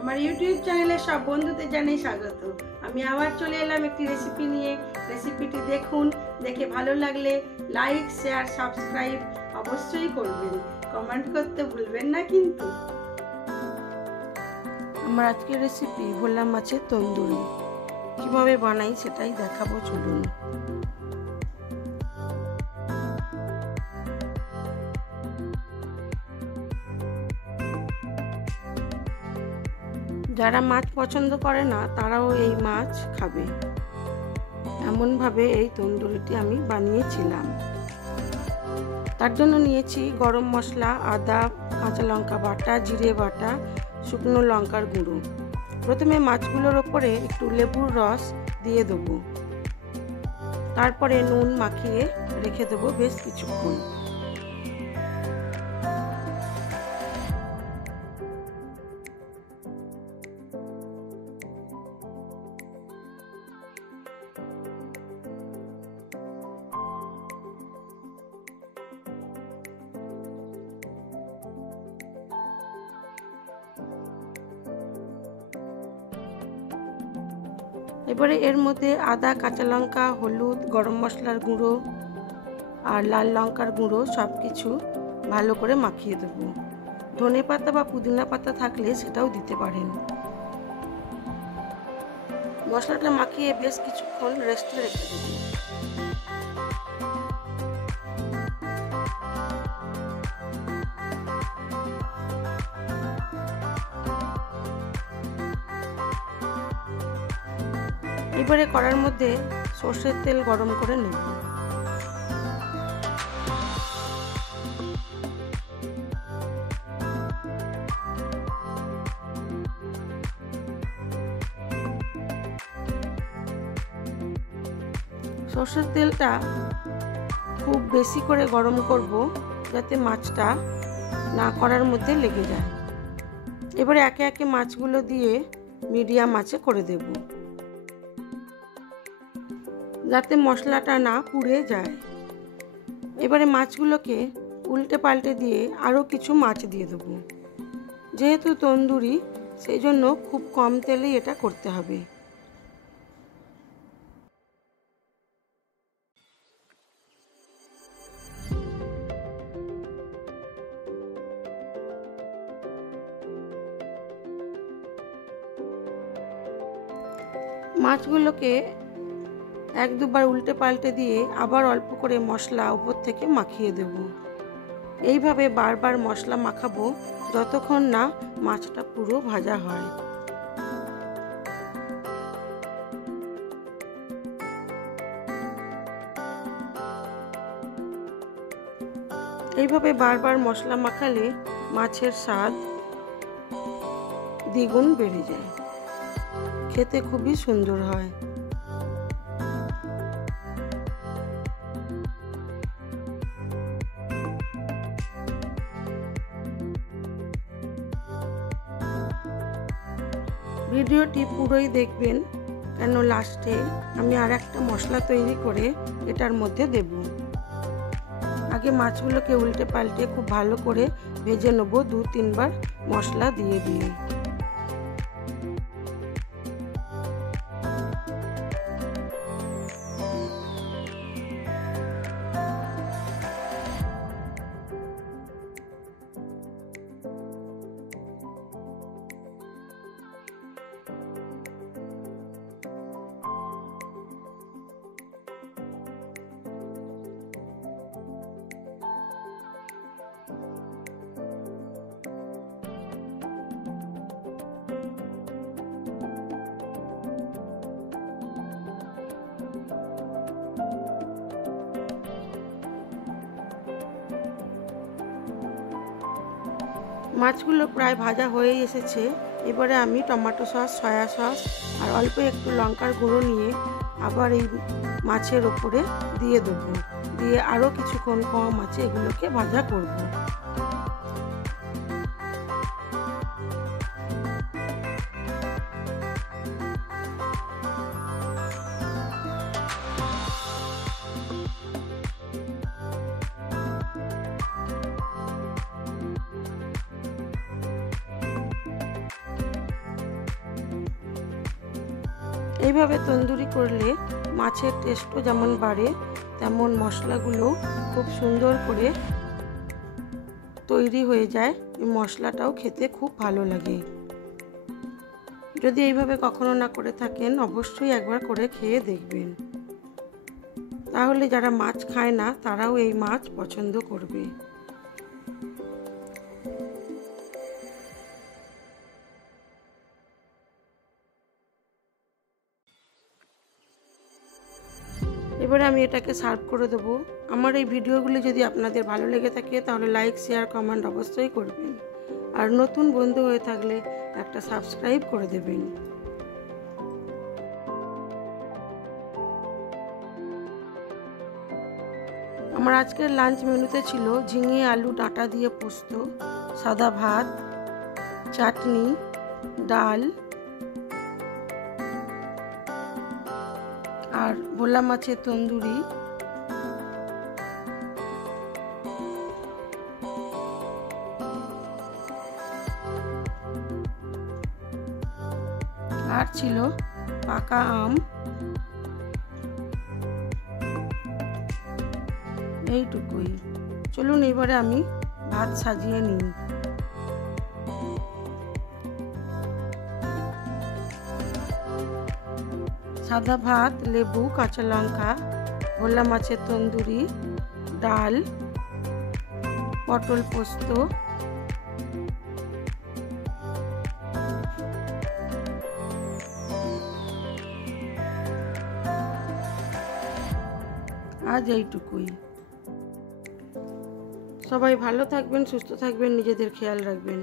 আমার ইউটিউব চ্যানেলে সব বন্ধুদের জানাই স্বাগত। আমি আবার চলে এলাম একটি রেসিপি নিয়ে। রেসিপিটি দেখুন, দেখে ভালো লাগলে লাইক, শেয়ার, সাবস্ক্রাইব অবশ্যই করবেন। কমেন্ট করতে ভুলবেন না কিন্তু। আমার আজকের রেসিপি ভোলা মাছের তন্দুরি। কিভাবে বানাই সেটাই দেখাবো, চলুন। যারা মাছ পছন্দ করে না তারাও এই মাছ খাবে, এমনভাবে এই তন্দুরিটি আমি বানিয়েছিলাম। তার জন্য নিয়েছি গরম মশলা, আদা, কাঁচা লঙ্কা বাটা, জিরে বাটা, শুকনো লঙ্কার গুঁড়ো। প্রথমে মাছগুলোর ওপরে একটু লেবুর রস দিয়ে দেবো, তারপরে নুন মাখিয়ে রেখে দেবো বেশ কিছুক্ষণ। এবারে এর মধ্যে আদা, কাঁচা লঙ্কা, হলুদ, গরম মশলার গুঁড়ো আর লাল লঙ্কার গুঁড়ো সব কিছু ভালো করে মাখিয়ে দেবো। ধনে পাতা বা পুদিনা পাতা থাকলে সেটাও দিতে পারেন। মশলাটা মাখিয়ে বেশ কিছুক্ষণ রেস্টে রেখে দেবো। এবারে কড়ার মধ্যে সর্ষের তেল গরম করে নেব। সর্ষের তেলটা খুব বেশি করে গরম করব, যাতে মাছটা না কড়ার মধ্যে লেগে যায়। এবারে একে একে মাছগুলো দিয়ে মিডিয়াম আঁচে করে দেব, যাতে মশলাটা না পুড়ে যায়। এবারে মাছগুলোকে উল্টে পাল্টে দিয়ে আরও কিছু মাছ দিয়ে দেবো। যেহেতু তন্দুরি, সেই জন্য খুব কম তেলেই এটা করতে হবে। মাছগুলোকে এক দুবার উল্টে পাল্টে দিয়ে আবার অল্প করে মশলা উপর থেকে মাখিয়ে দেব। এইভাবে বারবার মশলা মাখাবো যতক্ষণ না মাছটা পুরো ভাজা হয়। এইভাবে বারবার মশলা মাখালে মাছের স্বাদ দ্বিগুণ বেড়ে যায়, খেতে খুবই সুন্দর হয়। ভিডিওটি পুরোই দেখবেন, কেন লাস্টে আমি আর একটা মশলা তৈরি করে এটার মধ্যে দেব। আগে মাছগুলোকে উল্টে পাল্টে খুব ভালো করে ভেজে নেব, 2-3 বার মশলা দিয়ে দিয়ে। মাছগুলো প্রায় ভাজা হয়ে এসেছে। এবারে আমি টমেটো সস, সয়া সস আর অল্প একটু লঙ্কার গুঁড়ো নিয়ে আবার এই মাছের ওপরে দিয়ে দেবো। দিয়ে আরও কিছুক্ষণ কম আছে এগুলোকে ভাজা করব। এইভাবে তন্দুরি করলে মাছের টেস্টও যেমন বাড়ে, তেমন মশলাগুলো খুব সুন্দর করে তৈরি হয়ে যায়। এই মশলাটাও খেতে খুব ভালো লাগে। যদি এইভাবে কখনো না করে থাকেন, অবশ্যই একবার করে খেয়ে দেখবেন। তাহলে যারা মাছ খায় না তারাও এই মাছ পছন্দ করবে। এবারে আমি এটাকে সার্ভ করে দেবো। আমার এই ভিডিওগুলো যদি আপনাদের ভালো লেগে থাকে তাহলে লাইক, শেয়ার, কমেন্ট অবশ্যই করবেন। আর নতুন বন্ধু হয়ে থাকলে একটা সাবস্ক্রাইব করে দেবেন। আমার আজকের লাঞ্চ মেনুতে ছিল ঝিঙে আলু ডাঁটা দিয়ে পোস্ত, সাদা ভাত, চাটনি, ডাল আর ভোলা মাছের তন্দুরি। আর ছিল পাকা আম। এইটুকুই। চলুন এবারে আমি ভাত সাজিয়ে নিই। সাদা ভাত, লেবু, কাঁচা লঙ্কা, ভোলা মাছের তন্দুরি, ডাল, পটল পোস্ত, আজ এইটুকুই। সবাই ভালো থাকবেন, সুস্থ থাকবেন, নিজেদের খেয়াল রাখবেন।